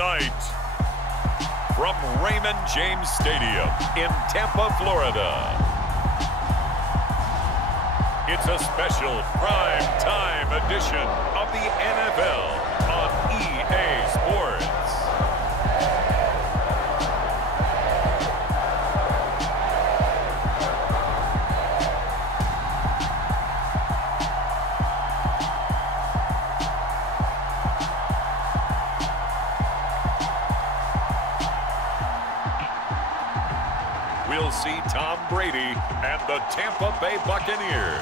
tonight, from Raymond James Stadium in Tampa, Florida, it's a special prime-time edition of the NFL on EA Sports. We'll see Tom Brady and the Tampa Bay Buccaneers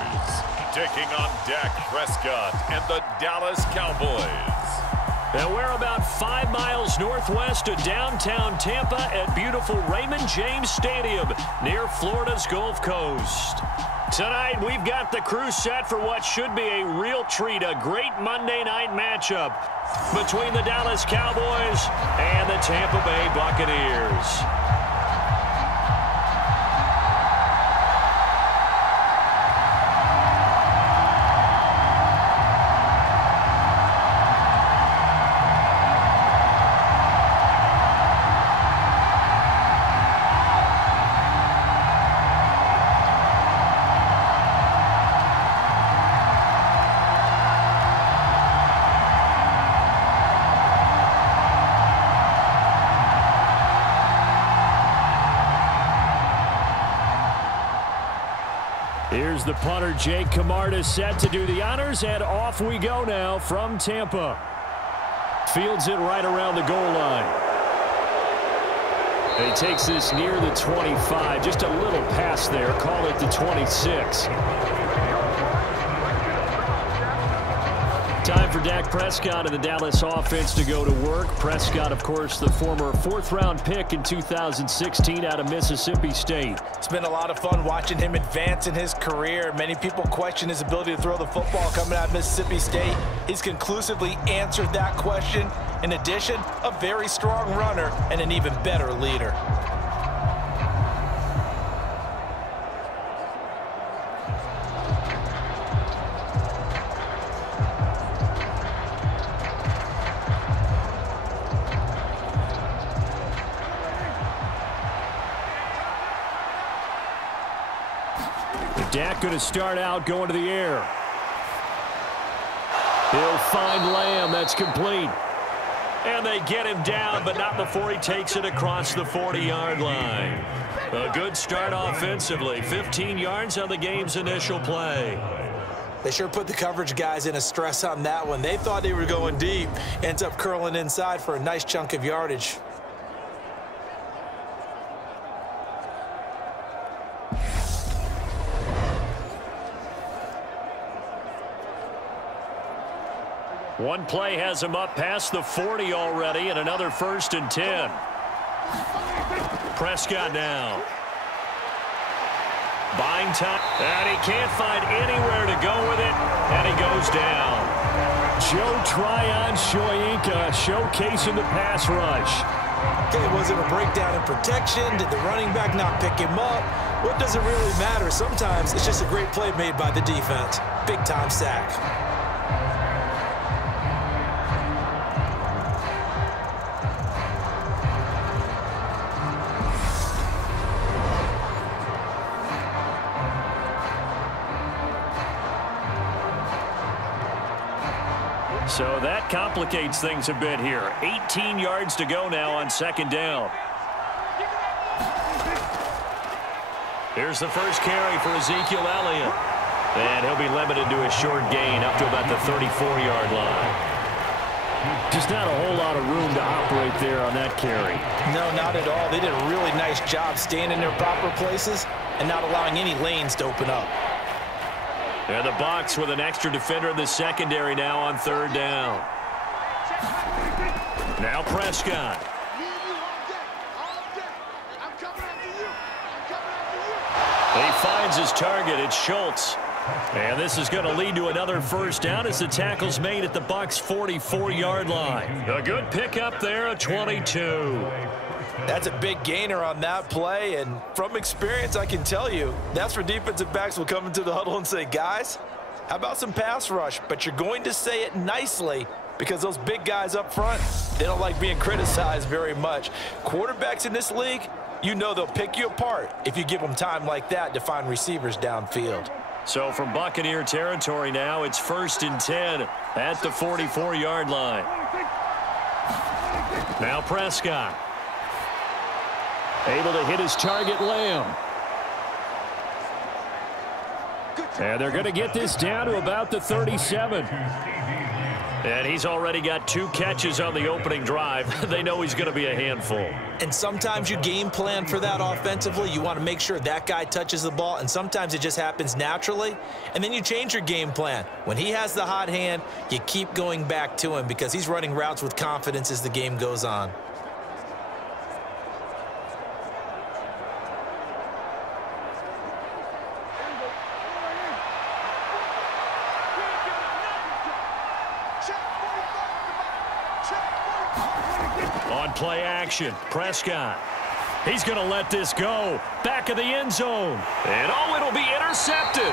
taking on Dak Prescott and the Dallas Cowboys. And we're about 5 miles northwest of downtown Tampa at beautiful Raymond James Stadium near Florida's Gulf Coast. Tonight, we've got the crew set for what should be a real treat, a great Monday night matchup between the Dallas Cowboys and the Tampa Bay Buccaneers. Here's the punter, Jake Camarda, set to do the honors, and off we go now from Tampa. Fields it right around the goal line. And he takes this near the 25, just a little past there, call it the 26. Time for Dak Prescott and the Dallas offense to go to work. Prescott, of course, the former 4th-round pick in 2016 out of Mississippi State. It's been a lot of fun watching him advance in his career. Many people question his ability to throw the football coming out of Mississippi State. He's conclusively answered that question. In addition, a very strong runner and an even better leader. Dak going to start out going to the air. He'll find Lamb. That's complete. And they get him down, but not before he takes it across the 40-yard line. A good start offensively. 15 yards on the game's initial play. They sure put the coverage guys in a stress on that one. They thought they were going deep. Ends up curling inside for a nice chunk of yardage. One play has him up past the 40 already, and another 1st and 10. Prescott now. Buying time, and he can't find anywhere to go with it, and he goes down. Joe Tryon-Shoyinka showcasing the pass rush. Okay, was it a breakdown in protection? Did the running back not pick him up? What does it really matter? Sometimes it's just a great play made by the defense. Big-time sack. So that complicates things a bit here. 18 yards to go now on 2nd down. Here's the first carry for Ezekiel Elliott. And he'll be limited to a short gain up to about the 34-yard line. Just not a whole lot of room to operate there on that carry. No, not at all. They did a really nice job staying in their proper places and not allowing any lanes to open up. And the Bucs with an extra defender in the secondary now on 3rd down. Now Prescott. He finds his target. It's Schultz. And this is going to lead to another 1st down as the tackle's made at the Bucs' 44-yard line. A good pickup there, a 22. That's a big gainer on that play, and from experience, I can tell you, that's where defensive backs will come into the huddle and say, guys, how about some pass rush? But you're going to say it nicely because those big guys up front, They don't like being criticized very much. Quarterbacks in this league, you know they'll pick you apart if you give them time like that to find receivers downfield. So from Buccaneer territory now, it's 1st and 10 at the 44-yard line. Now Prescott. Able to hit his target, Lamb. And they're going to get this down to about the 37. And he's already got 2 catches on the opening drive. They know he's going to be a handful. And sometimes you game plan for that offensively. You want to make sure that guy touches the ball, and sometimes it just happens naturally. And then you change your game plan. When he has the hot hand, you keep going back to him because he's running routes with confidence as the game goes on. On play action, Prescott. He's going to let this go. Back of the end zone. And oh, it'll be intercepted.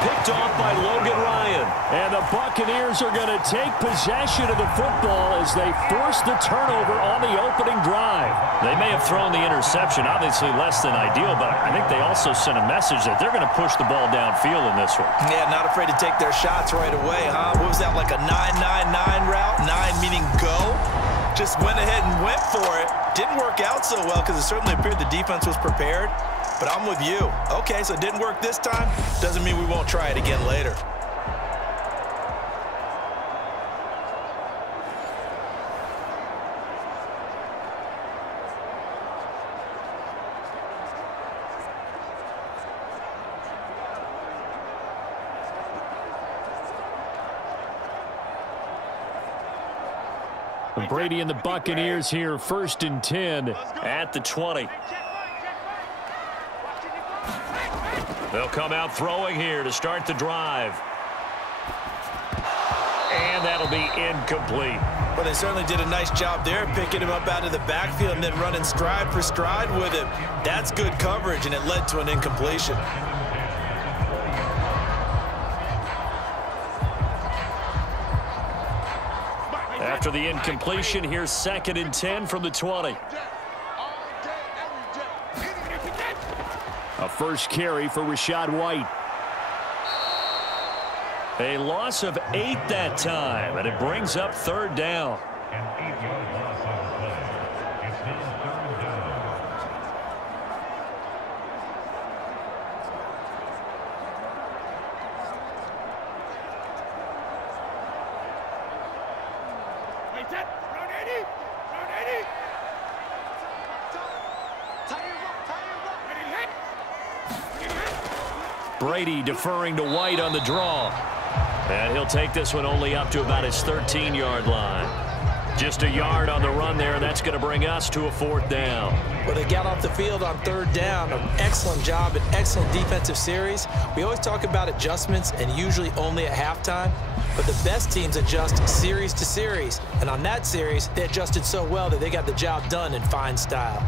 Picked off by Logan Ryan. And the Buccaneers are going to take possession of the football as they force the turnover on the opening drive. They may have thrown the interception, obviously less than ideal, but I think they also sent a message that they're going to push the ball downfield in this one. Yeah, not afraid to take their shots right away, huh? What was that, like a 9-9-9 route? 9 meaning go? Just went ahead and went for it. Didn't work out so well because it certainly appeared the defense was prepared. But I'm with you. Okay, so it didn't work this time. Doesn't mean we won't try it again later. Brady and the Buccaneers here, 1st and 10 at the 20. They'll come out throwing here to start the drive. And that'll be incomplete. Well, they certainly did a nice job there, picking him up out of the backfield and then running stride for stride with him. That's good coverage, and it led to an incompletion. After the incompletion, here's 2nd and 10 from the 20. A first carry for Rachaad White. A loss of 8 that time, and it brings up 3rd down. Brady deferring to White on the draw. And he'll take this one only up to about his 13-yard line. Just a yard on the run there, and that's going to bring us to a 4th down. Well, they got off the field on 3rd down. An excellent job, an excellent defensive series. We always talk about adjustments, and usually only at halftime. But the best teams adjust series to series. And on that series, they adjusted so well that they got the job done in fine style.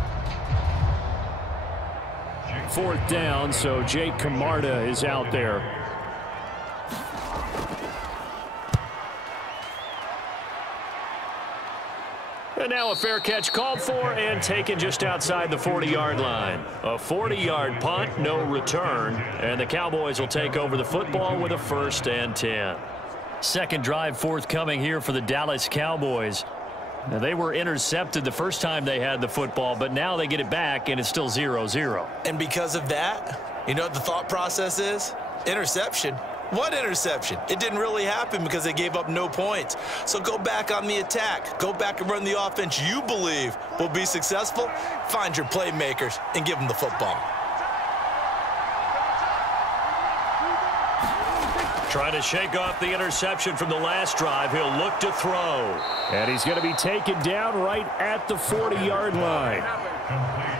4th down, so Jake Camarda is out there. And now a fair catch called for and taken just outside the 40-yard line. A 40-yard punt, no return, and the Cowboys will take over the football with a 1st and 10. Second drive forthcoming here for the Dallas Cowboys. Now, they were intercepted the first time they had the football, but now they get it back, and it's still 0-0. And because of that, you know what the thought process is? Interception. What interception? It didn't really happen because they gave up no points. So go back on the attack. Go back and run the offense you believe will be successful. Find your playmakers and give them the football. Trying to shake off the interception from the last drive. He'll look to throw. And he's going to be taken down right at the 40-yard line.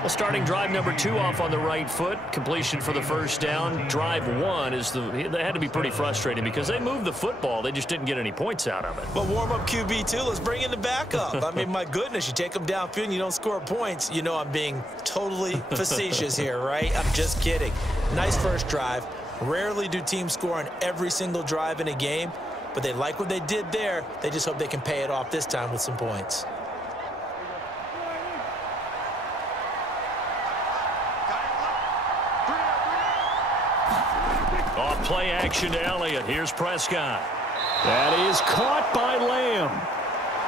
Well, starting drive number 2 off on the right foot. Completion for the 1st down. Drive 1 is they had to be pretty frustrating because they moved the football. They just didn't get any points out of it. But warm up QB too. Let's bring in the backup. I mean, my goodness, you take them downfield and you don't score points. You know I'm being totally facetious here, right? I'm just kidding. Nice first drive. Rarely do teams score on every single drive in a game, but they like what they did there. They just hope they can pay it off this time with some points. Off play action to Elliott. Here's Prescott. That is caught by Lamb.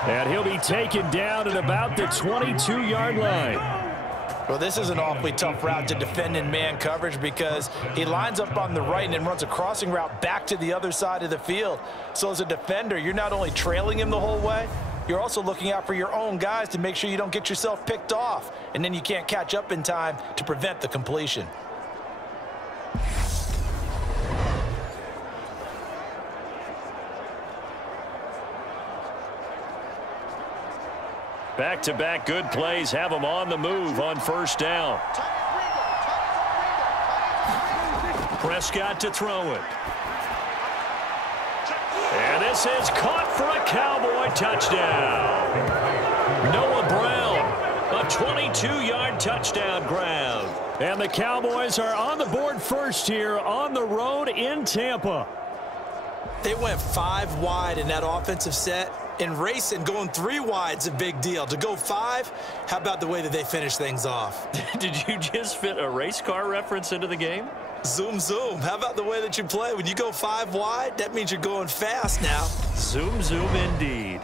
And he'll be taken down at about the 22-yard line. Well, this is an awfully tough route to defend in man coverage because he lines up on the right and then runs a crossing route back to the other side of the field. So as a defender, you're not only trailing him the whole way, you're also looking out for your own guys to make sure you don't get yourself picked off. And then you can't catch up in time to prevent the completion. Back-to-back good plays have them on the move on first down. Prescott to throw it. And this is caught for a Cowboy touchdown. Noah Brown, a 22-yard touchdown grab. And the Cowboys are on the board first here on the road in Tampa. They went 5 wide in that offensive set. In racing, going 3 wide's a big deal. To go 5, how about the way that they finish things off? Did you just fit a race car reference into the game? Zoom, zoom. How about the way that you play? When you go 5 wide, that means you're going fast now. Zoom, zoom indeed.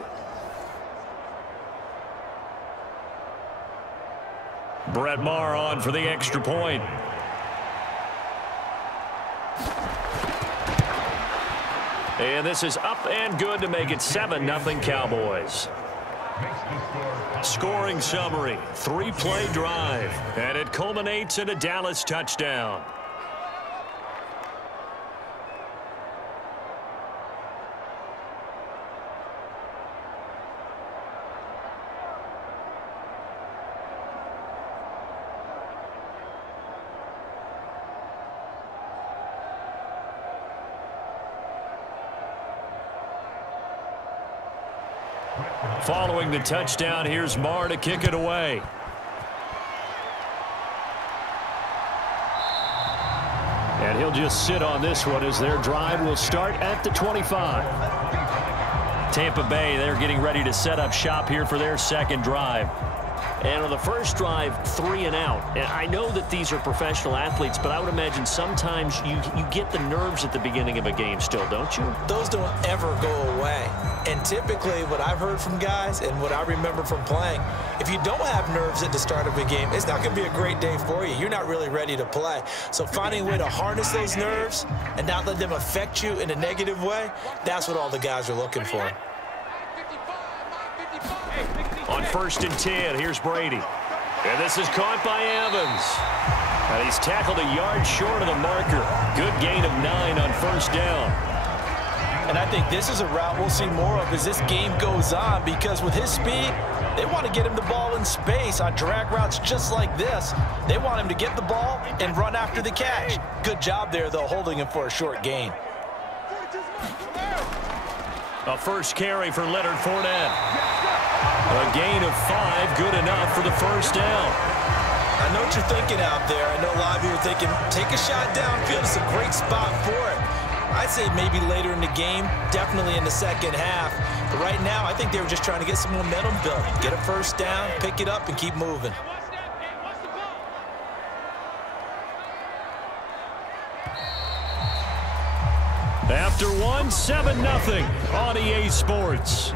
Brett Maher on for the extra point. And this is up and good to make it 7-0 Cowboys. Scoring summary, 3-play drive, and it culminates in a Dallas touchdown. Following the touchdown, here's Maher to kick it away. And he'll just sit on this one as their drive will start at the 25. Tampa Bay, they're getting ready to set up shop here for their second drive. And on the first drive, 3 and out. And I know that these are professional athletes, but I would imagine sometimes you get the nerves at the beginning of a game still, don't you? Those don't ever go away. And typically what I've heard from guys and what I remember from playing, if you don't have nerves at the start of a game, it's not going to be a great day for you. You're not really ready to play. So finding a way to harness those nerves and not let them affect you in a negative way, that's what all the guys are looking for. On 1st and 10, here's Brady. And this is caught by Evans. And he's tackled a yard short of the marker. Good gain of 9 on first down. And I think this is a route we'll see more of as this game goes on, because with his speed, they want to get him the ball in space on drag routes just like this. They want him to get the ball and run after the catch. Good job there, though, holding him for a short gain. A first carry for Leonard Fournette. A gain of 5, good enough for the first down. I know what you're thinking out there. I know a lot of you are thinking, take a shot downfield. It's a great spot for it. I'd say maybe later in the game, definitely in the second half. But right now, I think they were just trying to get some momentum built. Get a first down, pick it up, and keep moving. After 1, 7-0 on EA Sports.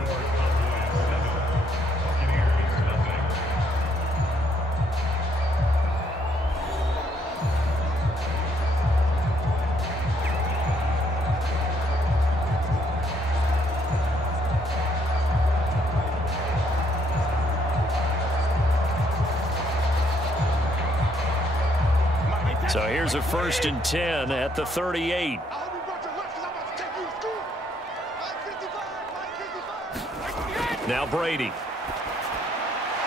So here's a 1st and 10 at the 38. Now Brady.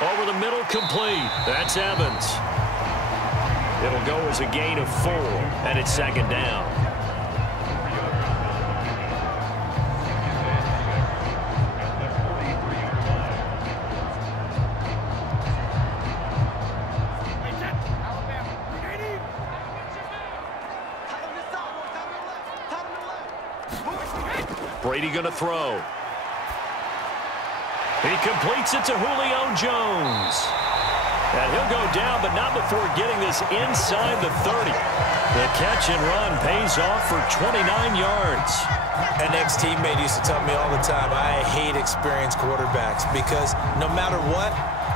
Over the middle, complete. That's Evans. It'll go as a gain of 4, and it's 2nd down. Brady going to throw. He completes it to Julio Jones. And he'll go down, but not before getting this inside the 30. The catch and run pays off for 29 yards. An ex-teammate used to tell me all the time, I hate experienced quarterbacks because no matter what,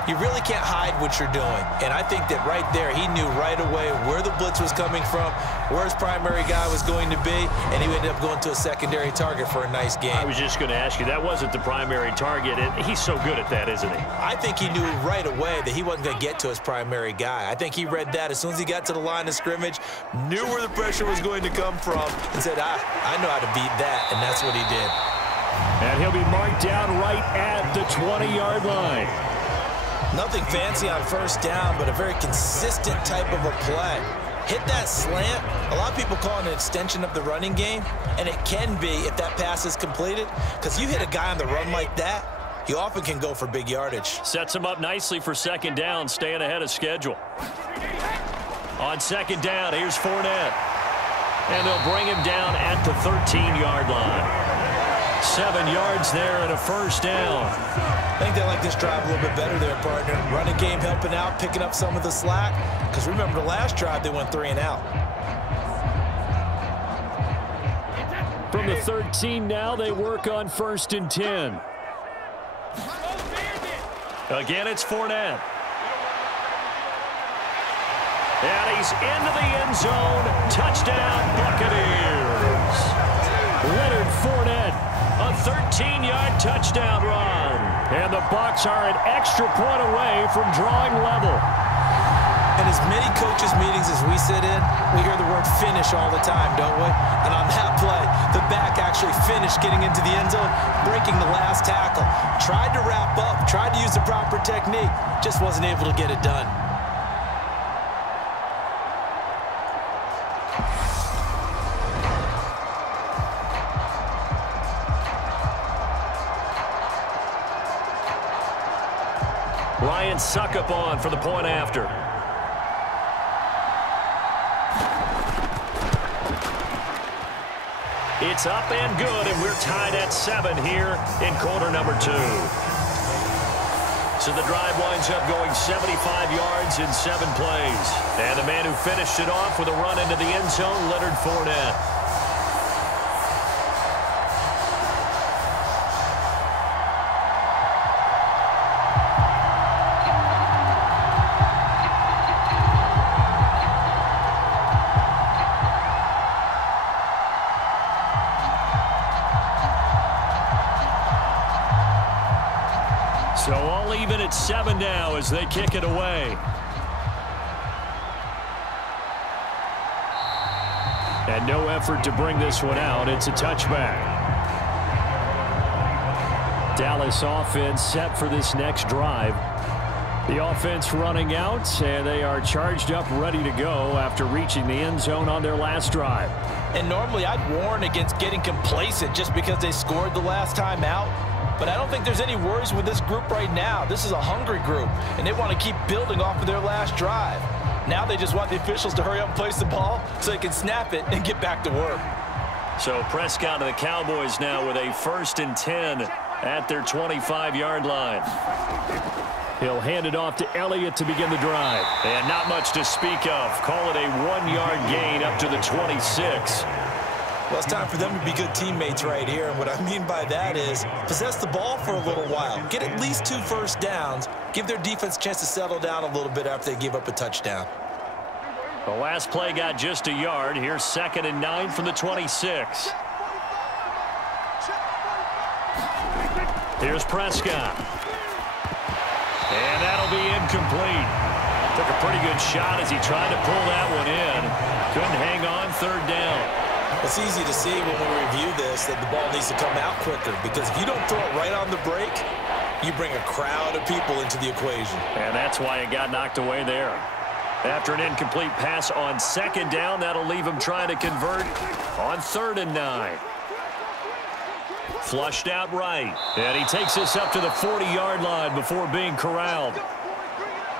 you really can't hide what you're doing. And I think that right there, he knew right away where the blitz was coming from, where his primary guy was going to be, and he ended up going to a secondary target for a nice game. I was just going to ask you, that wasn't the primary target, and he's so good at that, isn't he? I think he knew right away that he wasn't going to get to his primary guy. I think he read that as soon as he got to the line of scrimmage, knew where the pressure was going to come from, and said, I know how to beat that, and that's what he did. And he'll be marked down right at the 20-yard line. Nothing fancy on first down, but a very consistent type of a play. Hit that slant. A lot of people call it an extension of the running game, and it can be if that pass is completed, because you hit a guy on the run like that, he often can go for big yardage. Sets him up nicely for second down, staying ahead of schedule. On second down, here's Fournette. And they'll bring him down at the 13-yard line. 7 yards there and a first down. I think they like this drive a little bit better there, partner. Running game helping out, picking up some of the slack. Because remember the last drive, they went 3 and out. From the 13 now, they work on 1st and 10. Again, it's Fournette. And he's into the end zone. Touchdown, Buccaneers. Leonard Fournette. A 13-yard touchdown run. And the Bucs are an extra point away from drawing level. In as many coaches' meetings as we sit in, we hear the word finish all the time, don't we? And on that play, the back actually finished getting into the end zone, breaking the last tackle. Tried to wrap up, tried to use the proper technique, just wasn't able to get it done. Ryan Suckup on for the point after. It's up and good, and we're tied at 7 here in quarter number 2. So the drive winds up going 75 yards in 7 plays. And the man who finished it off with a run into the end zone, Leonard Fournette. So all even at 7 now as they kick it away. And no effort to bring this one out. It's a touchback. Dallas offense set for this next drive. The offense running out, and they are charged up, ready to go after reaching the end zone on their last drive. And normally I'd warn against getting complacent just because they scored the last time out. But I don't think there's any worries with this group right now. This is a hungry group, and they want to keep building off of their last drive. Now they just want the officials to hurry up and place the ball so they can snap it and get back to work. So Prescott and the Cowboys now with a 1st and 10 at their 25-yard line. He'll hand it off to Elliott to begin the drive. And not much to speak of. Call it a 1-yard gain up to the 26. Well, it's time for them to be good teammates right here. And what I mean by that is possess the ball for a little while. Get at least 2 first downs. Give their defense a chance to settle down a little bit after they give up a touchdown. The last play got just a yard. Here's 2nd and 9 from the 26. Here's Prescott. And that'll be incomplete. Took a pretty good shot as he tried to pull that one in. Couldn't hang on 3rd down. It's easy to see when we review this that the ball needs to come out quicker, because if you don't throw it right on the break, you bring a crowd of people into the equation. And that's why it got knocked away there. After an incomplete pass on 2nd down, that'll leave him trying to convert on 3rd and 9. Flushed out right. And he takes this up to the 40-yard line before being corralled.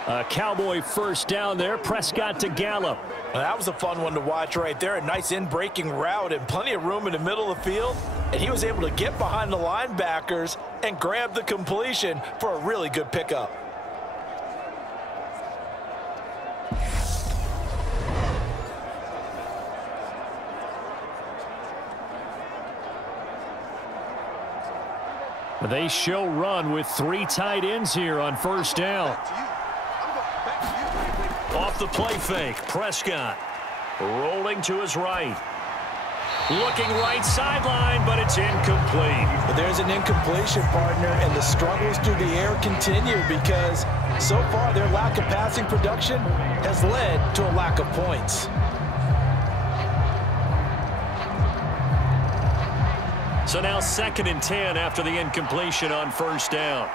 A Cowboy first down there. Prescott to Gallup. Well, that was a fun one to watch right there. A nice in-breaking route and plenty of room in the middle of the field. And he was able to get behind the linebackers and grab the completion for a really good pickup. They show run with 3 tight ends here on first down. Off the play fake, Prescott rolling to his right. Looking right sideline, but it's incomplete. But there's an incompletion, partner, and the struggles through the air continue because so far their lack of passing production has led to a lack of points. So now 2nd and 10 after the incompletion on first down.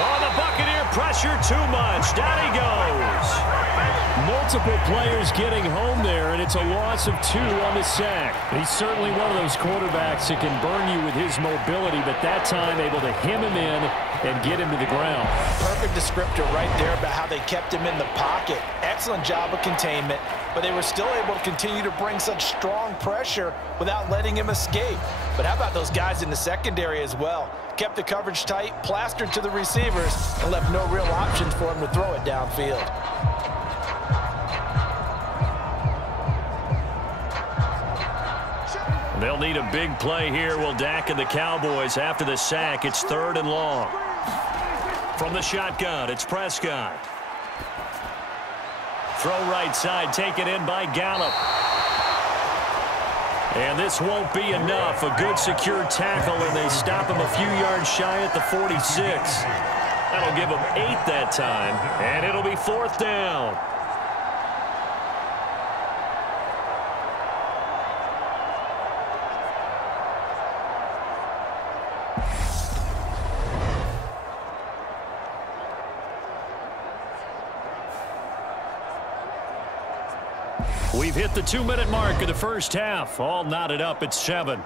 Oh, the Buccaneer pressure too much. Down he goes. Multiple players getting home there, and it's a loss of 2 on the sack. He's certainly one of those quarterbacks that can burn you with his mobility, but that time able to hem him in and get him to the ground. Perfect descriptor right there about how they kept him in the pocket. Excellent job of containment, but they were still able to continue to bring such strong pressure without letting him escape. But how about those guys in the secondary as well? Kept the coverage tight, plastered to the receivers, and left no real options for him to throw it downfield. They'll need a big play here. Will Dak and the Cowboys after the sack. It's 3rd and long. From the shotgun, it's Prescott. Throw right side, taken in by Gallup. And this won't be enough. A good secure tackle, and they stop him a few yards shy at the 46. That'll give him 8 that time, and it'll be 4th down. We've hit the 2-minute mark of the first half. All knotted up at 7.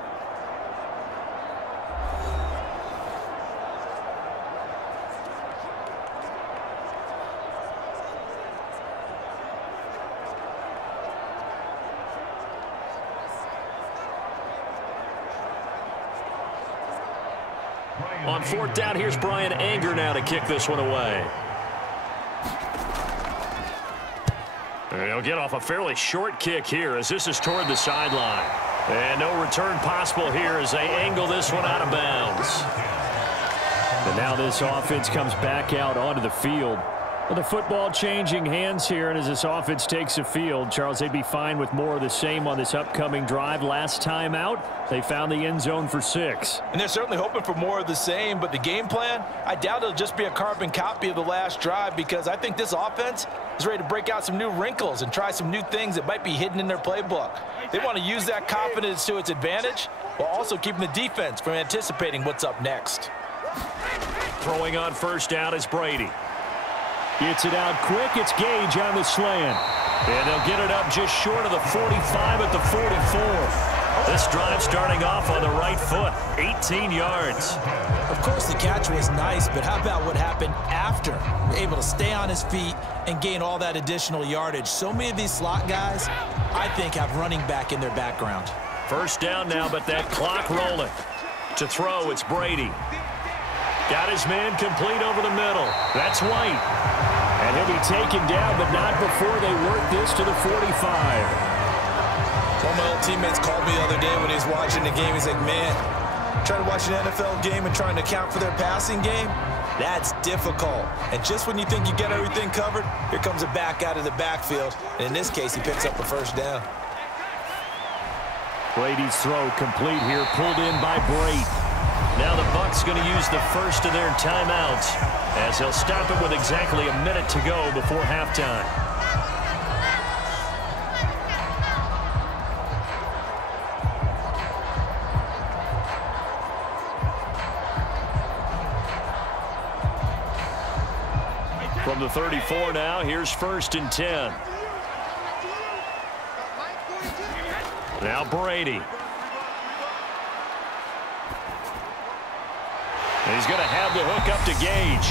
On 4th down, here's Brian Anger now to kick this one away. He'll get off a fairly short kick here as this is toward the sideline. And no return possible here as they angle this one out of bounds. And now this offense comes back out onto the field. Well, the football changing hands here, and as this offense takes the field, Charles, they'd be fine with more of the same on this upcoming drive. Last time out, they found the end zone for 6. And they're certainly hoping for more of the same, but the game plan, I doubt it'll just be a carbon copy of the last drive because I think this offense is ready to break out some new wrinkles and try some new things that might be hidden in their playbook. They want to use that confidence to its advantage while also keeping the defense from anticipating what's up next. Throwing on first down is Brady. Gets it out quick. It's Gage on the slant. And they'll get it up just short of the 45 at the 44. This drive starting off on the right foot. 18 yards. Of course, the catch was nice, but how about what happened after? Able to stay on his feet and gain all that additional yardage. So many of these slot guys, I think, have running back in their background. First down now, but that clock rolling. To throw, it's Brady. Got his man complete over the middle. That's White. And he'll be taken down, but not before they work this to the 45. One of my old teammates called me the other day when he was watching the game. He's like, man, trying to watch an NFL game and trying to account for their passing game, that's difficult. And just when you think you get everything covered, here comes a back out of the backfield. And in this case, he picks up a first down. Brady's throw complete here, pulled in by Brate. Now the Bucs going to use the first of their timeouts as they'll stop it with exactly a minute to go before halftime. From the 34 now, here's 1st and 10. Now Brady. And he's going to have the hook up to Gage.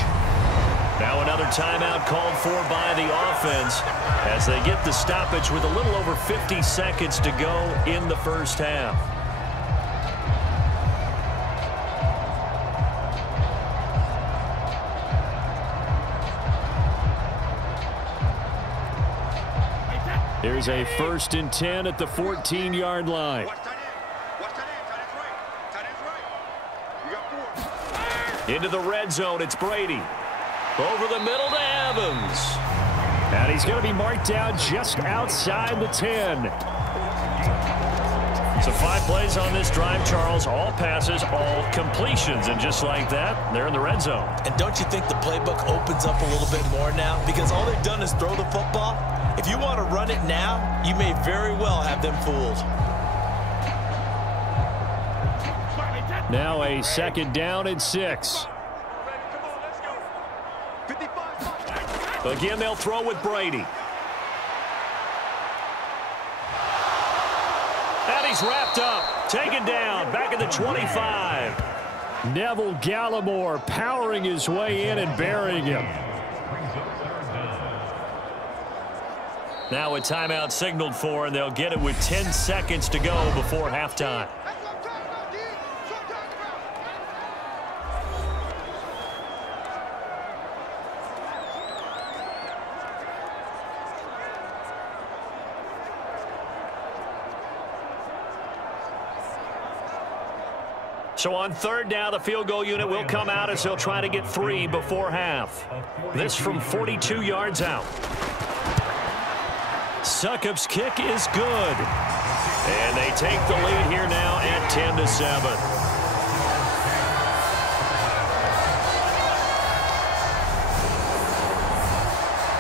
Now another timeout called for by the offense as they get the stoppage with a little over 50 seconds to go in the first half. Here's a 1st and 10 at the 14-yard line. Into the red zone, it's Brady. Over the middle to Evans. And he's going to be marked down just outside the 10. So 5 plays on this drive, Charles. All passes, all completions. And just like that, they're in the red zone. And don't you think the playbook opens up a little bit more now? Because all they've done is throw the football. If you want to run it now, you may very well have them fooled. Now a 2nd down and 6. Again, they'll throw with Brady. And he's wrapped up. Taken down. Back at the 25. Neville Gallimore powering his way in and burying him. Now a timeout signaled for, and they'll get it with 10 seconds to go before halftime. So on 3rd down, the field goal unit will come out as they'll try to get 3 before half. This from 42 yards out. Succop's kick is good. And they take the lead here now at 10-7.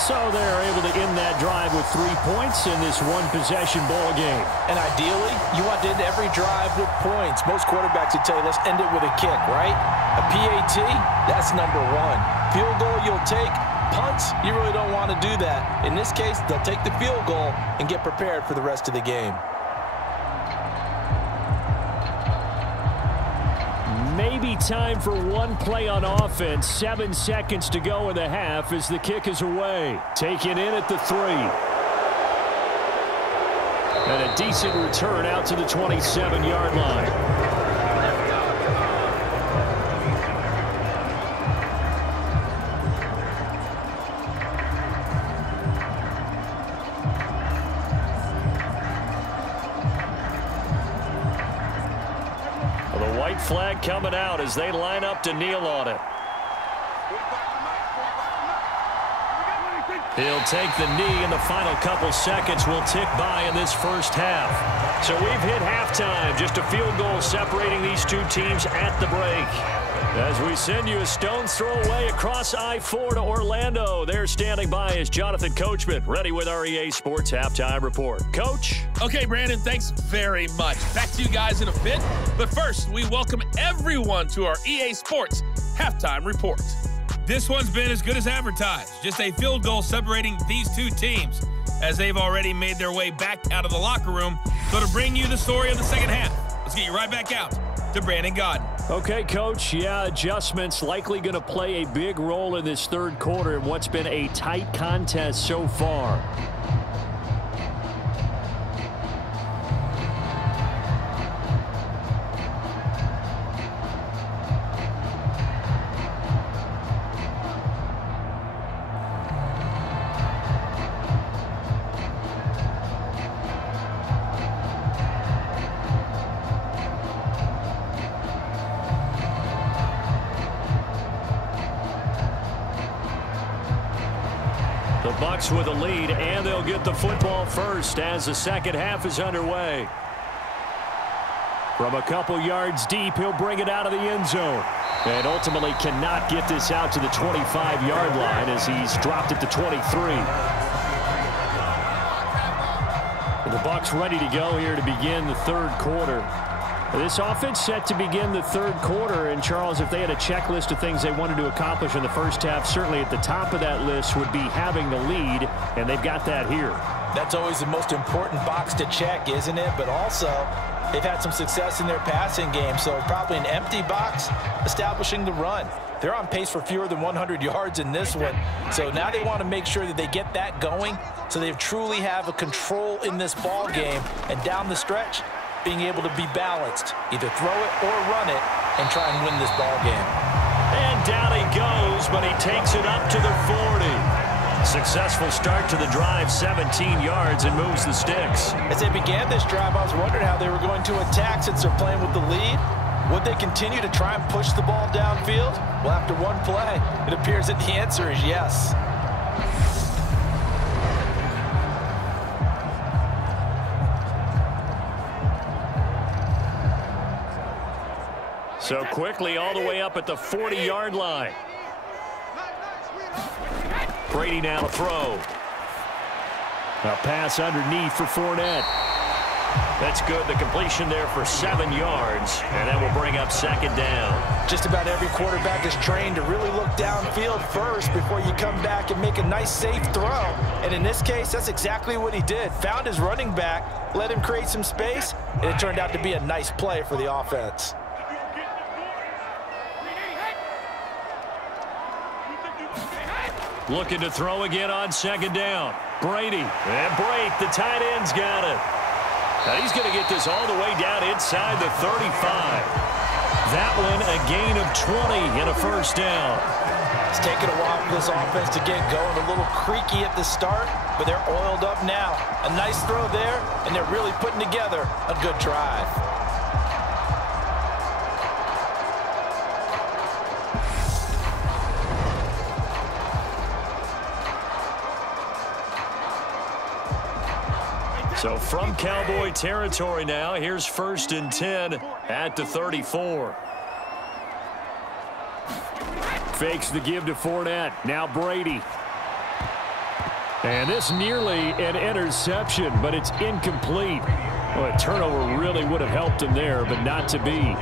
So they're able to end that drive with 3 points in this one-possession ball game. And ideally, you want to end every drive with points. Most quarterbacks would tell you, let's end it with a kick, right? A PAT, that's number 1. Field goal you'll take. Punts, you really don't want to do that. In this case, they'll take the field goal and get prepared for the rest of the game. Maybe time for one play on offense. 7 seconds to go in the half as the kick is away. Taken in at the 3. And a decent return out to the 27-yard line. Flag coming out as they line up to kneel on it. He'll take the knee, and the final couple seconds will tick by in this first half. So we've hit halftime. Just a field goal separating these two teams at the break. As we send you a stone's throw away across I-4 to Orlando. There standing by is Jonathan Coachman, ready with our EA Sports Halftime Report. Coach? Okay, Brandon, thanks very much. Back to you guys in a bit. But first, we welcome everyone to our EA Sports Halftime Report. This one's been as good as advertised. Just a field goal separating these two teams as they've already made their way back out of the locker room. So to bring you the story of the second half, let's get you right back out to Brandon Godden. Okay, Coach. Yeah, adjustments likely going to play a big role in this third quarter in what's been a tight contest so far. Bucs with a lead, and they'll get the football first as the second half is underway. From a couple yards deep, he'll bring it out of the end zone. And ultimately cannot get this out to the 25-yard line as he's dropped it to 23. And the Bucs ready to go here to begin the third quarter. This offense set to begin the third quarter, and Charles, if they had a checklist of things they wanted to accomplish in the first half, certainly at the top of that list would be having the lead, and they've got that here. That's always the most important box to check, isn't it? But also, They've had some success in their passing game, so probably an empty box establishing the run. They're on pace for fewer than 100 yards in this one, so now they want to make sure that they get that going so they truly have a control in this ball game, and down the stretch, being able to be balanced, either throw it or run it, and try and win this ball game. And down he goes, but he takes it up to the 40. Successful start to the drive, 17 yards, and moves the sticks. As they began this drive, I was wondering how they were going to attack since they're playing with the lead. Would they continue to try and push the ball downfield? Well, after one play, it appears that the answer is yes. So quickly all the way up at the 40-yard line. Brady now to throw. A pass underneath for Fournette. That's good. The completion there for 7 yards, and that will bring up second down. Just about every quarterback is trained to really look downfield first before you come back and make a nice, safe throw. And in this case, that's exactly what he did. Found his running back, let him create some space, and it turned out to be a nice play for the offense. Looking to throw again on second down. Brady, and break. The tight end's got it. Now he's going to get this all the way down inside the 35. That one a gain of 20 and a first down. It's taken a while for this offense to get going. A little creaky at the start, but they're oiled up now. A nice throw there, and they're really putting together a good drive. So from Cowboy territory now, here's 1st and 10 at the 34. Fakes the give to Fournette. Now Brady. And this nearly an interception, but it's incomplete. Well, a turnover really would have helped him there, but not to be.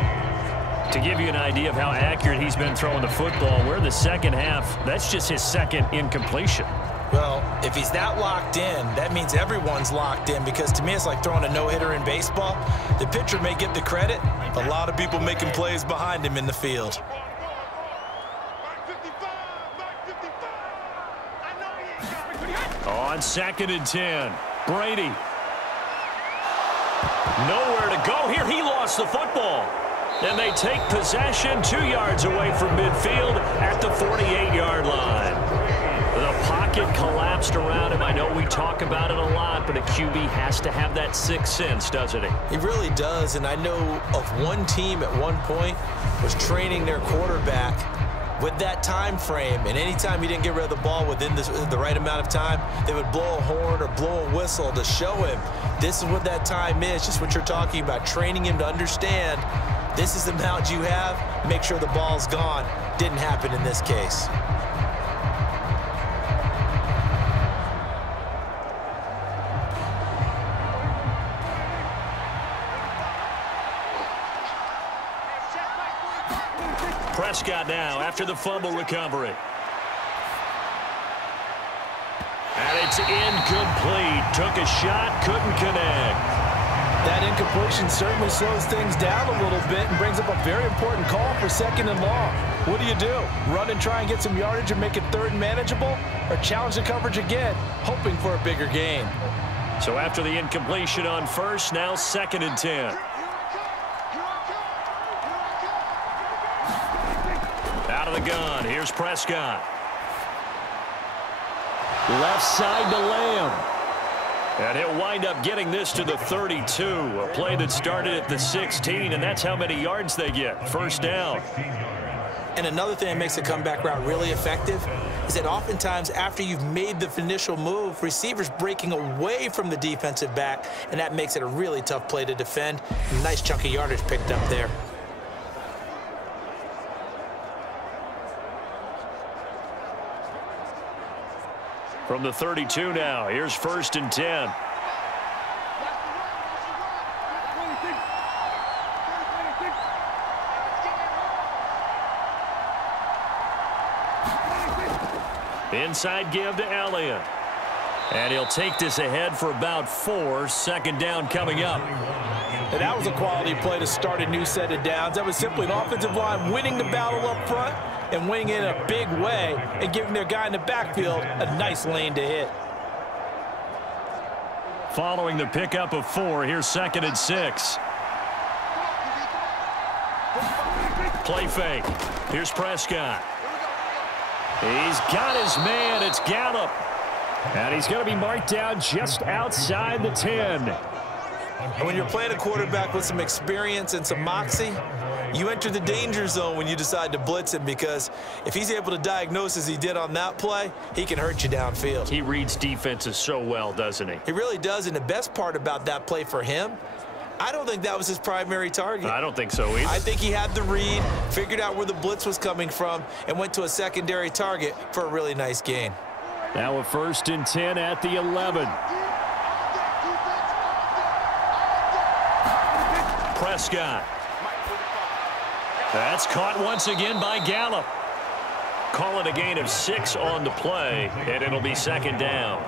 To give you an idea of how accurate he's been throwing the football, we're in the second half. That's just his second incompletion. Well, if he's that locked in, that means everyone's locked in, because to me it's like throwing a no-hitter in baseball. The pitcher may get the credit. A lot of people making plays behind him in the field. On 2nd and 10, Brady. Nowhere to go here. He lost the football. And they take possession 2 yards away from midfield at the 48-yard line. The pocket collapsed around him. I know we talk about it a lot, but a QB has to have that sixth sense, doesn't he? He really does, and I know of one team at one point was training their quarterback with that time frame, and anytime he didn't get rid of the ball within the right amount of time, they would blow a horn or blow a whistle to show him this is what that time is, just what you're talking about, training him to understand this is the amount you have, make sure the ball's gone. Didn't happen in this case. Prescott now after the fumble recovery. And it's incomplete. Took a shot, couldn't connect. That incompletion certainly slows things down a little bit and brings up a very important call for 2nd and long. What do? Run and try and get some yardage and make it 3rd and manageable, or challenge the coverage again, hoping for a bigger gain? So after the incompletion on 1st, now 2nd and 10. Out of the gun, here's Prescott. Left side to Lamb. And he'll wind up getting this to the 32. A play that started at the 16, and that's how many yards they get. First down. And another thing that makes the comeback route really effective is that oftentimes after you've made the initial move, receivers breaking away from the defensive back, and that makes it a really tough play to defend. Nice chunk of yardage picked up there. From the 32 now, here's 1st and 10. Inside give to Elliott. And he'll take this ahead for about 4. 2nd down coming up. And that was a quality play to start a new set of downs. That was simply an offensive line winning the battle up front and winning it in a big way and giving their guy in the backfield a nice lane to hit. Following the pickup of 4, here's 2nd and 6. Play fake. Here's Prescott. He's got his man. It's Gallup. And he's going to be marked down just outside the 10. And when you're playing a quarterback with some experience and some moxie, you enter the danger zone when you decide to blitz him, because if he's able to diagnose as he did on that play, he can hurt you downfield. He reads defenses so well, doesn't he? He really does, and the best part about that play for him, I don't think that was his primary target. I don't think so either. I think he had the read, figured out where the blitz was coming from, and went to a secondary target for a really nice gain. Now a 1st and 10 at the 11. Prescott. That's caught once again by Gallup. Call it a gain of 6 on the play, and it'll be 2nd down.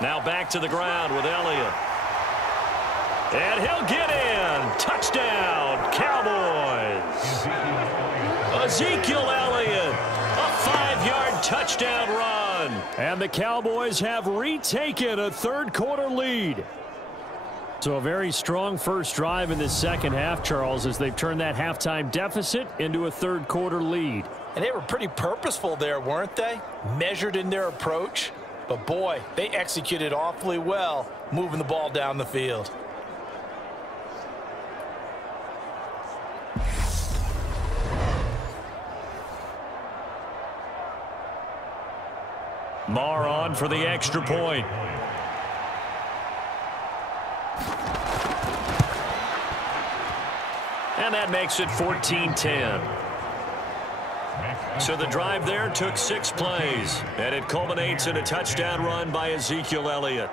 Now back to the ground with Elliott. And he'll get in. Touchdown, Cowboys. Ezekiel Elliott, a 5-yard touchdown run. And the Cowboys have retaken a 3rd-quarter lead. So a very strong first drive in this second half, Charles, as they've turned that halftime deficit into a 3rd-quarter lead. And they were pretty purposeful there, weren't they? Measured in their approach. But, boy, they executed awfully well moving the ball down the field. Marr on for the extra point. And that makes it 14-10. So the drive there took 6 plays, and it culminates in a touchdown run by Ezekiel Elliott.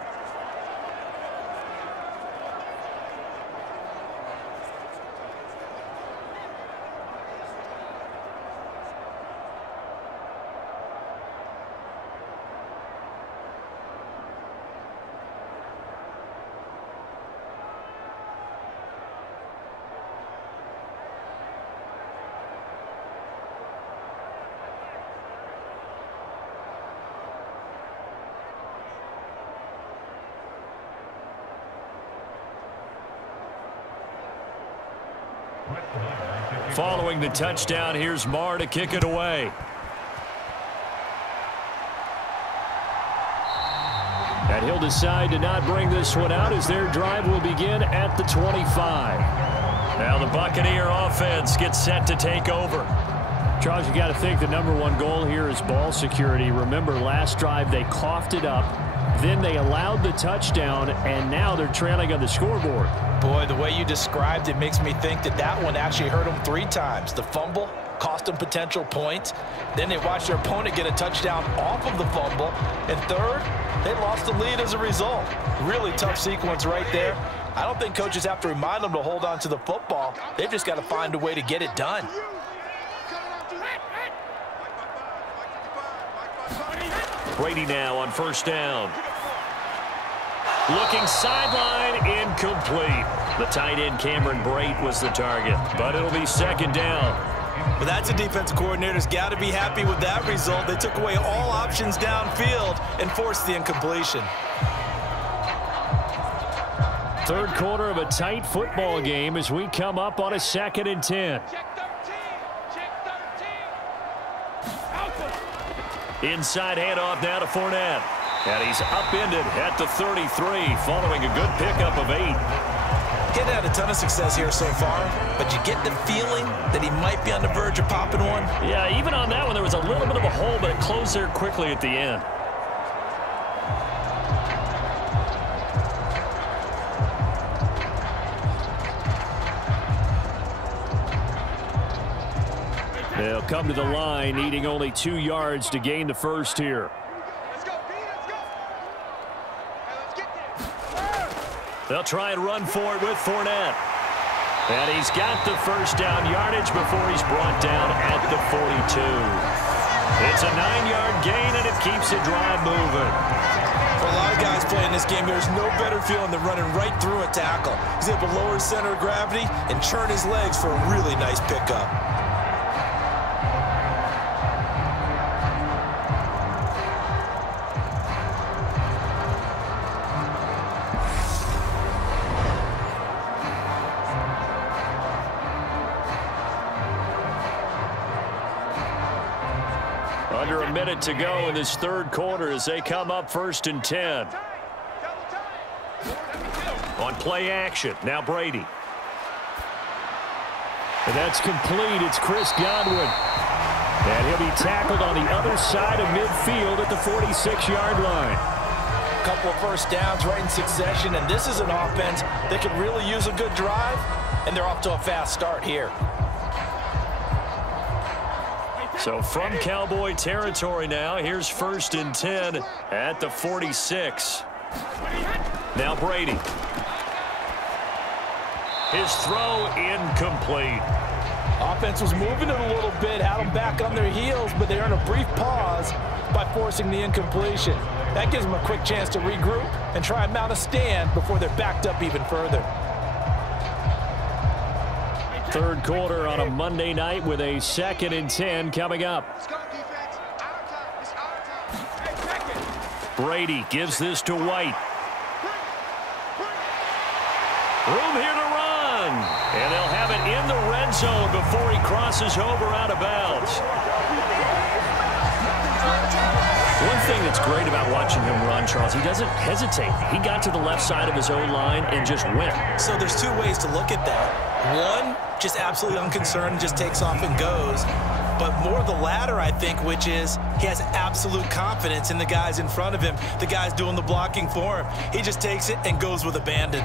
Following the touchdown, here's Marr to kick it away. And he'll decide to not bring this one out as their drive will begin at the 25. Now the Buccaneer offense gets set to take over. Charles, you got to think the #1 goal here is ball security. Remember, last drive they coughed it up. Then they allowed the touchdown, and now they're trailing on the scoreboard. Boy, the way you described it makes me think that that one actually hurt them 3 times. The fumble cost them potential points. Then they watched their opponent get a touchdown off of the fumble. And third, they lost the lead as a result. Really tough sequence right there. I don't think coaches have to remind them to hold on to the football. They've just got to find a way to get it done. Brady now on 1st down. Looking sideline, incomplete. The tight end Cameron Brate was the target, but it'll be 2nd down. But that's a defensive coordinator's got to be happy with that result. They took away all options downfield and forced the incompletion. 3rd quarter of a tight football game as we come up on a 2nd and 10. Inside handoff now to Fournette. And he's upended at the 33 following a good pickup of 8. Getting had a ton of success here so far, but you get the feeling that he might be on the verge of popping one. Yeah, even on that one, there was a little bit of a hole, but it closed there quickly at the end. They'll come to the line, needing only 2 yards to gain the first here. They'll try and run for it with Fournette. And he's got the first down yardage before he's brought down at the 42. It's a 9-yard gain, and it keeps the drive moving. For a lot of guys playing this game, there's no better feeling than running right through a tackle. He's able to lower his center of gravity and churn his legs for a really nice pickup. Under a minute to go in this third quarter as they come up 1st and 10. On play action, now Brady. And that's complete. It's Chris Godwin. And he'll be tackled on the other side of midfield at the 46-yard line. A couple of first downs right in succession, and this is an offense that could really use a good drive, and they're off to a fast start here. So from Cowboy territory now, here's 1st and 10 at the 46. Now Brady. His throw incomplete. Offense was moving it a little bit, had them back on their heels, but they earned a brief pause by forcing the incompletion. That gives them a quick chance to regroup and try and mount a stand before they're backed up even further. Third quarter on a Monday night with a 2nd and 10 coming up. Brady gives this to White. Room here to run. And they'll have it in the red zone before he crosses over out of bounds. One thing that's great about watching him run, Charles, he doesn't hesitate. He got to the left side of his own line and just went. So there's two ways to look at that. One, just absolutely unconcerned, just takes off and goes. But more the latter, I think, which is he has absolute confidence in the guys in front of him, the guys doing the blocking for him. He just takes it and goes with abandon.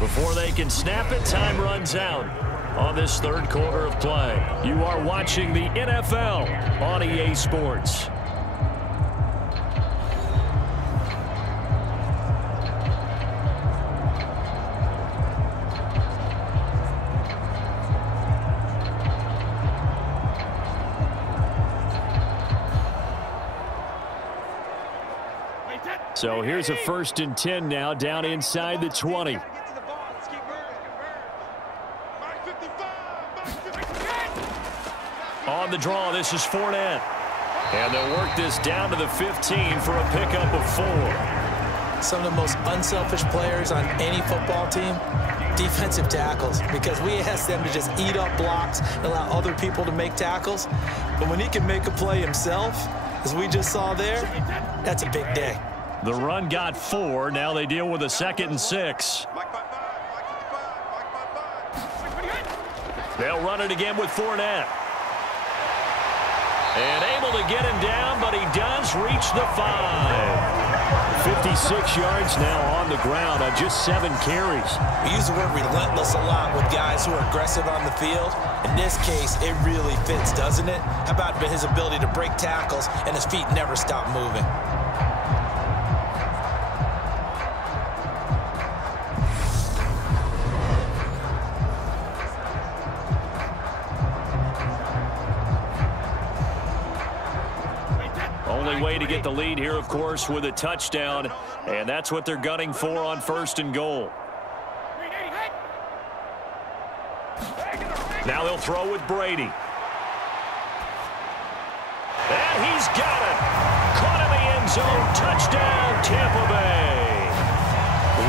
Before they can snap it, time runs out on this third quarter of play. You are watching the NFL on EA Sports. So here's a 1st and 10 now, down inside the 20. On the draw, this is Fournette. And they'll work this down to the 15 for a pickup of 4. Some of the most unselfish players on any football team, defensive tackles, because we ask them to just eat up blocks and allow other people to make tackles. But when he can make a play himself, as we just saw there, that's a big day. The run got 4. Now they deal with a 2nd and 6. They'll run it again with Fournette. And able to get him down, but he does reach the 5. 56 yards now on the ground on just 7 carries. We use the word relentless a lot with guys who are aggressive on the field. In this case, it really fits, doesn't it? How about his ability to break tackles and his feet never stop moving? Only way to get the lead here, of course, with a touchdown, and that's what they're gunning for on 1st and goal. Now they'll throw with Brady. And he's got it. Caught in the end zone. Touchdown, Tampa Bay.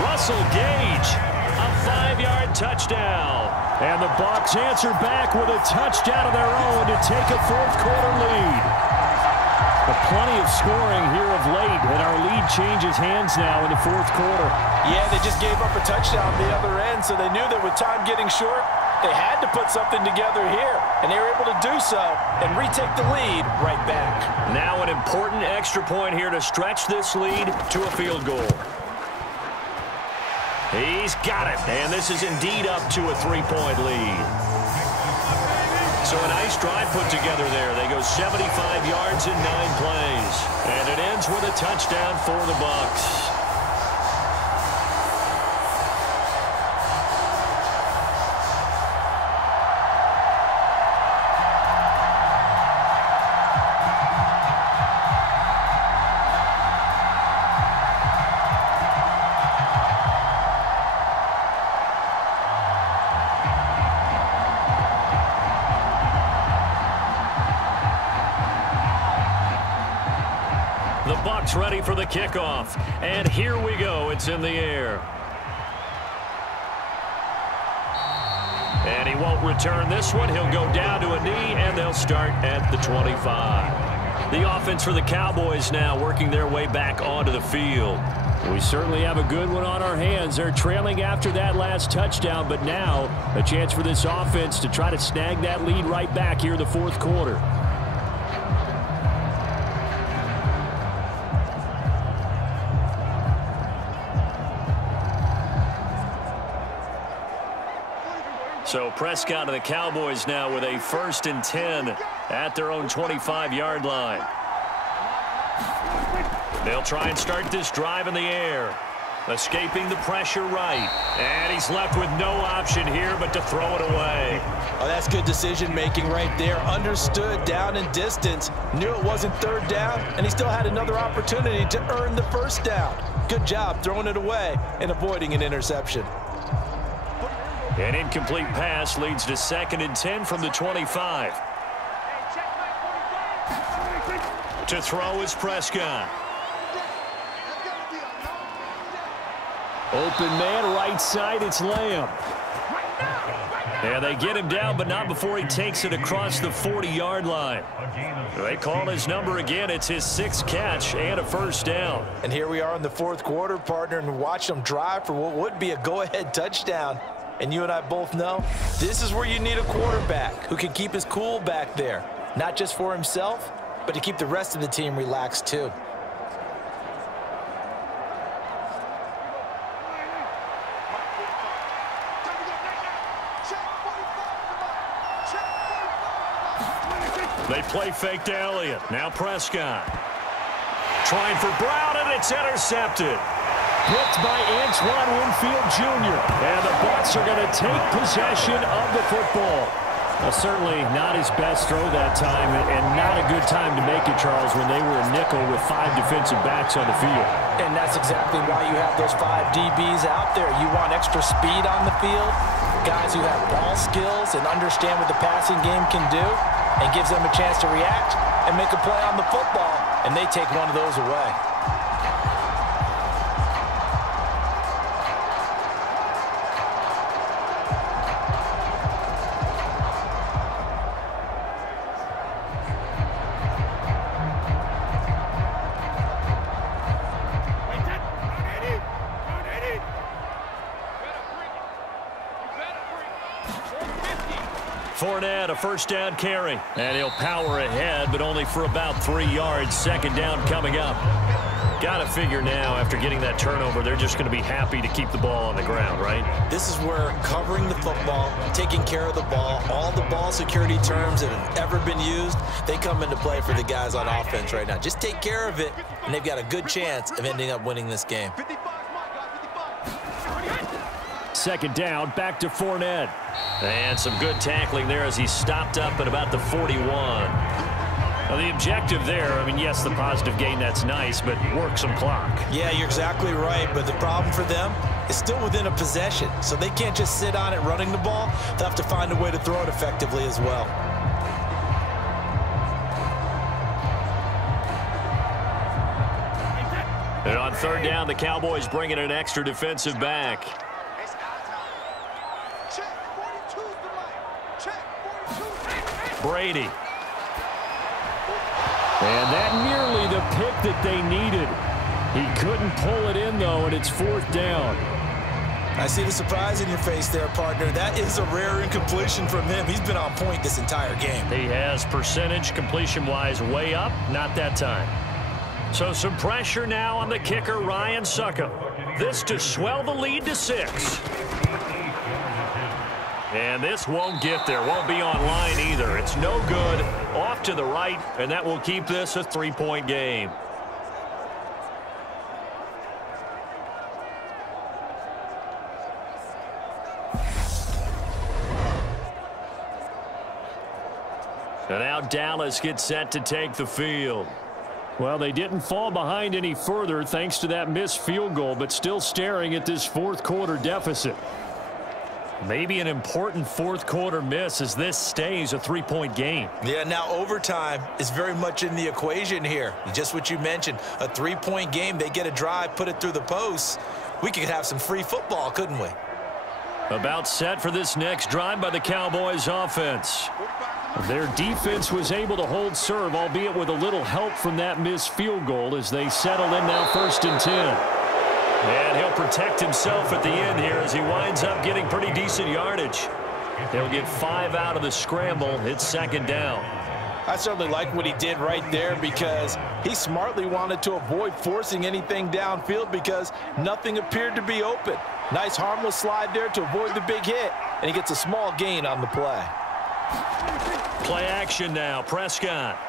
Russell Gage, a 5-yard touchdown. And the Bucs answer back with a touchdown of their own to take a fourth quarter lead. But plenty of scoring here of late, and our lead changes hands now in the fourth quarter. Yeah, they just gave up a touchdown on the other end, so they knew that with time getting short, they had to put something together here, and they were able to do so and retake the lead right back. Now an important extra point here to stretch this lead to a field goal. He's got it, and this is indeed up to a 3-point lead. So a nice drive put together there. They go 75 yards in 9 plays. And it ends with a touchdown for the Bucs. The Bucs ready for the kickoff. And here we go. It's in the air. And he won't return this one. He'll go down to a knee, and they'll start at the 25. The offense for the Cowboys now working their way back onto the field. We certainly have a good one on our hands. They're trailing after that last touchdown, but now a chance for this offense to try to snag that lead right back here in the fourth quarter. So Prescott and the Cowboys now with a 1st and 10 at their own 25-yard line. They'll try and start this drive in the air. Escaping the pressure right. And he's left with no option here but to throw it away. Oh, that's good decision-making right there. Understood down and distance. Knew it wasn't 3rd down, and he still had another opportunity to earn the 1st down. Good job throwing it away and avoiding an interception. An incomplete pass leads to 2nd and 10 from the 25. To throw is Prescott. Open man, right side, it's Lamb. Yeah, they get him down, but not before he takes it across the 40-yard line. They call his number again. It's his 6th catch and a 1st down. And here we are in the 4th quarter, partner, and watch them drive for what would be a go-ahead touchdown. And you and I both know this is where you need a quarterback who can keep his cool back there, not just for himself, but to keep the rest of the team relaxed too. They play fake to Elliott. Now Prescott. Trying for Brown, and it's intercepted. Picked by Antoine Winfield Jr. And the Bucs are going to take possession of the football. Well, certainly not his best throw that time, and not a good time to make it, Charles, when they were a nickel with 5 defensive backs on the field. And that's exactly why you have those 5 DBs out there. You want extra speed on the field, guys who have ball skills and understand what the passing game can do, and gives them a chance to react and make a play on the football, and they take one of those away. Fournette, a 1st down carry. And he'll power ahead, but only for about 3 yards. 2nd down coming up. Got to figure now, after getting that turnover, they're just going to be happy to keep the ball on the ground, right? This is where covering the football, taking care of the ball, all the ball security terms that have ever been used, they come into play for the guys on offense right now. Just take care of it, and they've got a good chance of ending up winning this game. 2nd down, back to Fournette. And some good tackling there as he stopped up at about the 41. Now, the objective there, I mean, yes, the positive gain, that's nice, but work some clock. Yeah, you're exactly right, but the problem for them is still within a possession, so they can't just sit on it running the ball. They'll have to find a way to throw it effectively as well. And on 3rd down, the Cowboys bring in an extra defensive back. Brady. And that nearly the pick that they needed. He couldn't pull it in, though, and it's 4th down. I see the surprise in your face there, partner. That is a rare incompletion from him. He's been on point this entire game. He has percentage completion-wise way up, not that time. So some pressure now on the kicker, Ryan Succop. This to swell the lead to 6. And this won't get there, won't be online either. It's no good, off to the right, and that will keep this a 3-point game. And now Dallas gets set to take the field. Well, they didn't fall behind any further thanks to that missed field goal, but still staring at this fourth-quarter deficit. Maybe an important fourth-quarter miss as this stays a 3-point game. Yeah, now overtime is very much in the equation here. Just what you mentioned, a 3-point game. They get a drive, put it through the posts. We could have some free football, couldn't we? About set for this next drive by the Cowboys offense. Their defense was able to hold serve, albeit with a little help from that missed field goal as they settle in now 1st and 10. And he'll protect himself at the end here as he winds up getting pretty decent yardage. He'll get 5 out of the scramble. It's 2nd down. I certainly like what he did right there because he smartly wanted to avoid forcing anything downfield because nothing appeared to be open. Nice harmless slide there to avoid the big hit, and he gets a small gain on the play. Play action now, Prescott.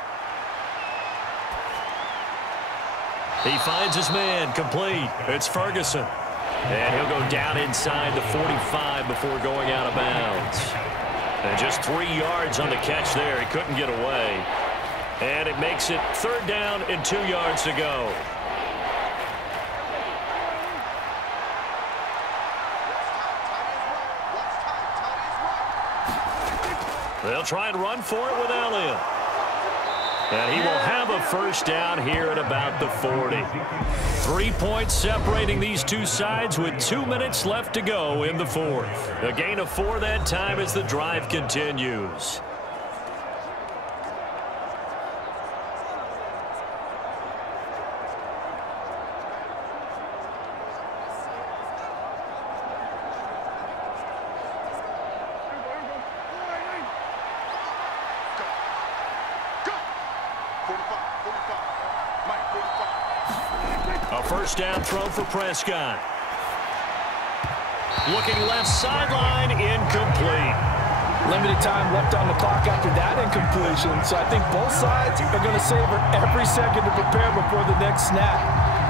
He finds his man, complete. It's Ferguson. And he'll go down inside the 45 before going out of bounds. And just 3 yards on the catch there. He couldn't get away. And it makes it 3rd down and 2 yards to go. They'll try and run for it with Elliott. And he will have a 1st down here at about the 40. 3 points separating these two sides with 2 minutes left to go in the 4th. A gain of 4 that time as the drive continues. A 1st down throw for Prescott. Looking left sideline, incomplete. Limited time left on the clock after that incompletion, so I think both sides are going to savor every second to prepare before the next snap.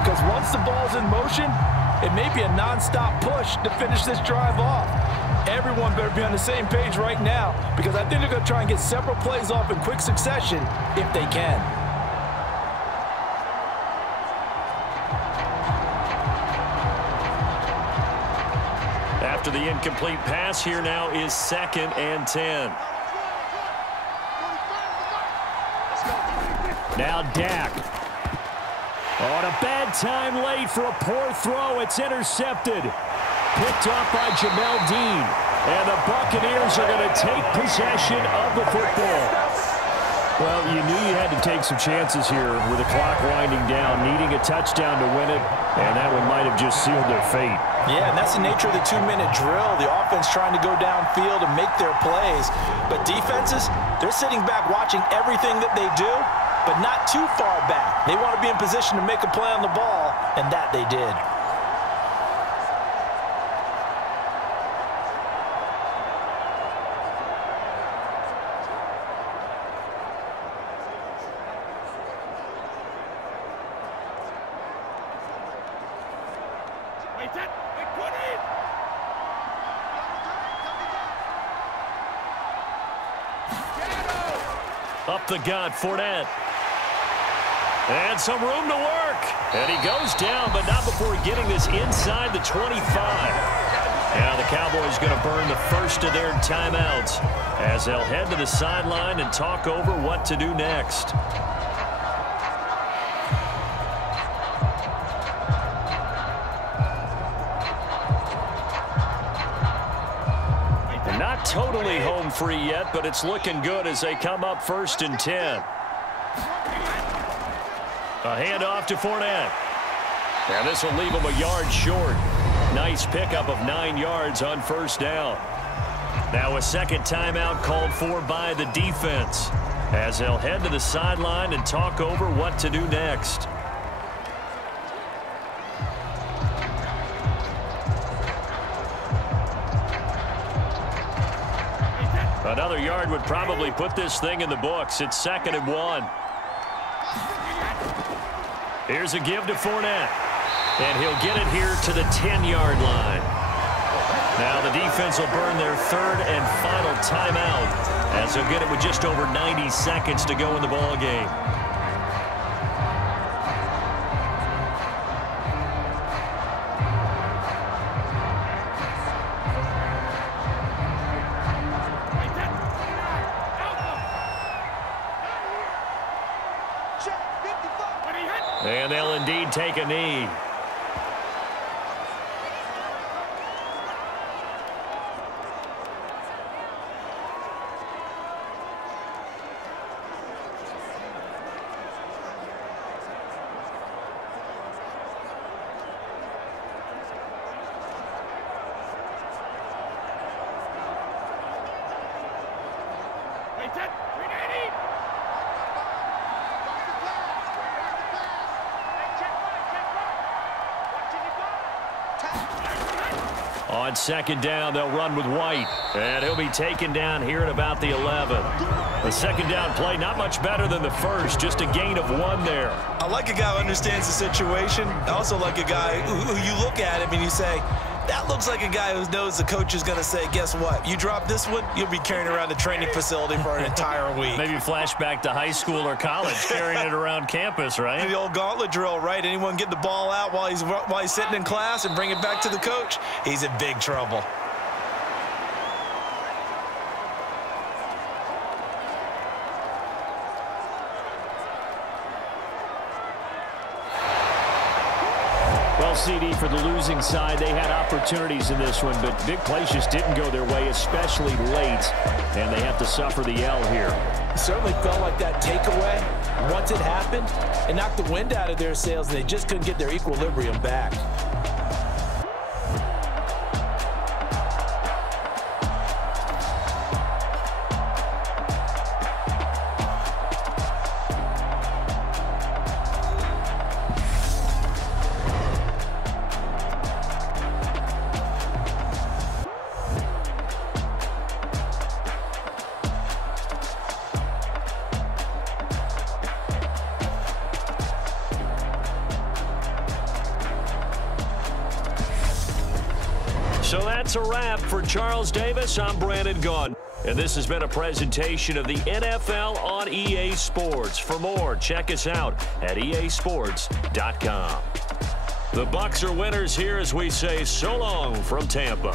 Because once the ball's in motion, it may be a nonstop push to finish this drive off. Everyone better be on the same page right now because I think they're going to try and get several plays off in quick succession if they can. After the incomplete pass, here now is 2nd and 10. Now Dak. On a bad time late for a poor throw. It's intercepted. Picked off by Jamel Dean. And the Buccaneers are going to take possession of the football. Well, you knew you had to take some chances here with the clock winding down, needing a touchdown to win it, and that one might have just sealed their fate. Yeah, and that's the nature of the 2-minute drill. The offense trying to go downfield and make their plays. But defenses, they're sitting back watching everything that they do, but not too far back. They want to be in position to make a play on the ball, and that they did. Up the gut, Fournette. And some room to work. And he goes down, but not before getting this inside the 25. Now the Cowboys going to burn the first of their timeouts as they'll head to the sideline and talk over what to do next. Not totally home free yet, but it's looking good as they come up 1st and 10. A handoff to Fournette. And this will leave him a yard short. Nice pickup of 9 yards on 1st down. Now a 2nd timeout called for by the defense as they'll head to the sideline and talk over what to do next. Another yard would probably put this thing in the books. It's 2nd and 1. Here's a give to Fournette. And he'll get it here to the 10-yard line. Now the defense will burn their 3rd and final timeout as they'll get it with just over 90 seconds to go in the ball game. And they'll indeed take a knee. On 2nd down, they'll run with White. And he'll be taken down here at about the 11. The 2nd down play, not much better than the first, just a gain of 1 there. I like a guy who understands the situation. I also like a guy who you look at him and you say, that looks like a guy who knows the coach is going to say, guess what? You drop this one, you'll be carrying around the training facility for an entire week. Maybe flashback to high school or college, carrying it around campus, right? The old gauntlet drill, right? Anyone get the ball out while he's sitting in class and bring it back to the coach? He's in big trouble. CD for the losing side. They had opportunities in this one, but big plays just didn't go their way, especially late, and they have to suffer the L here. It certainly felt like that takeaway, once it happened, it knocked the wind out of their sails, and they just couldn't get their equilibrium back. So that's a wrap for Charles Davis. I'm Brandon Gaudin. And this has been a presentation of the NFL on EA Sports. For more, check us out at easports.com. The Bucs are winners here as we say so long from Tampa.